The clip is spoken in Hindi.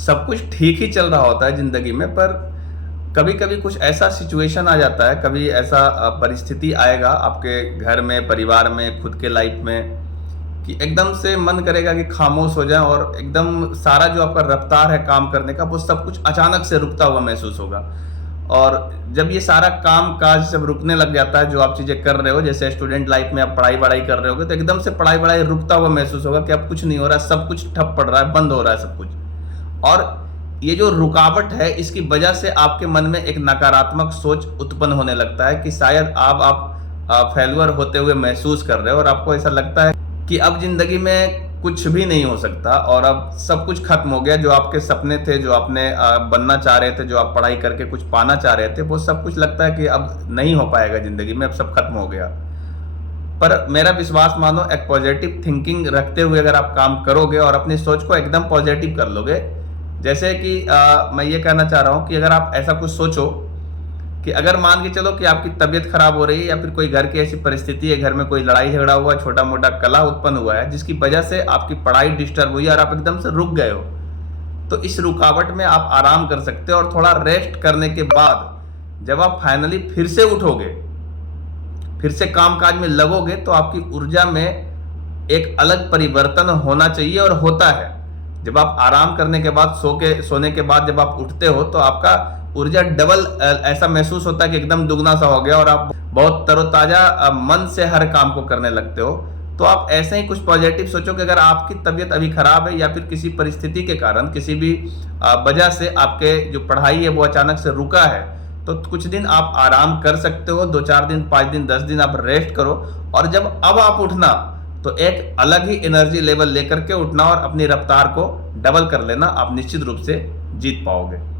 सब कुछ ठीक ही चल रहा होता है ज़िंदगी में, पर कभी कभी कुछ ऐसा सिचुएशन आ जाता है, कभी ऐसा परिस्थिति आएगा आपके घर में, परिवार में, खुद के लाइफ में, कि एकदम से मन करेगा कि खामोश हो जाए और एकदम सारा जो आपका रफ्तार है काम करने का, वो सब कुछ अचानक से रुकता हुआ महसूस होगा। और जब ये सारा काम काज सब रुकने लग जाता है, जो आप चीज़ें कर रहे हो, जैसे स्टूडेंट लाइफ में आप पढ़ाई वढ़ाई कर रहे होगे, तो एकदम से पढ़ाई वढ़ाई रुकता हुआ महसूस होगा कि अब कुछ नहीं हो रहा है, सब कुछ ठप पड़ रहा है, बंद हो रहा है सब कुछ। और ये जो रुकावट है, इसकी वजह से आपके मन में एक नकारात्मक सोच उत्पन्न होने लगता है कि शायद आप फेल्यूर होते हुए महसूस कर रहे हो, और आपको ऐसा लगता है कि अब जिंदगी में कुछ भी नहीं हो सकता और अब सब कुछ खत्म हो गया। जो आपके सपने थे, जो आपने बनना चाह रहे थे, जो आप पढ़ाई करके कुछ पाना चाह रहे थे, वो सब कुछ लगता है कि अब नहीं हो पाएगा जिंदगी में, अब सब खत्म हो गया। पर मेरा विश्वास मानो, एक पॉजिटिव थिंकिंग रखते हुए अगर आप काम करोगे और अपनी सोच को एकदम पॉजिटिव कर लोगे, जैसे कि मैं ये कहना चाह रहा हूँ कि अगर आप ऐसा कुछ सोचो कि अगर मान के चलो कि आपकी तबीयत खराब हो रही है, या फिर कोई घर की ऐसी परिस्थिति है, घर में कोई लड़ाई झगड़ा हुआ, छोटा मोटा कलह उत्पन्न हुआ है, जिसकी वजह से आपकी पढ़ाई डिस्टर्ब हुई और आप एकदम से रुक गए हो, तो इस रुकावट में आप आराम कर सकते हो। और थोड़ा रेस्ट करने के बाद जब आप फाइनली फिर से उठोगे, फिर से काम काज में लगोगे, तो आपकी ऊर्जा में एक अलग परिवर्तन होना चाहिए, और होता है। जब आप आराम करने के बाद, सोने के बाद जब आप उठते हो, तो आपका ऊर्जा डबल ऐसा महसूस होता है कि एकदम दुगना सा हो गया, और आप बहुत तरोताजा मन से हर काम को करने लगते हो। तो आप ऐसे ही कुछ पॉजिटिव सोचो कि अगर आपकी तबीयत अभी खराब है, या फिर किसी परिस्थिति के कारण, किसी भी वजह से आपके जो पढ़ाई है वो अचानक से रुका है, तो कुछ दिन आप आराम कर सकते हो, 2-4 दिन, 5 दिन, 10 दिन आप रेस्ट करो। और जब अब आप उठना, तो एक अलग ही एनर्जी लेवल लेकर के उठना और अपनी रफ्तार को डबल कर लेना, आप निश्चित रूप से जीत पाओगे।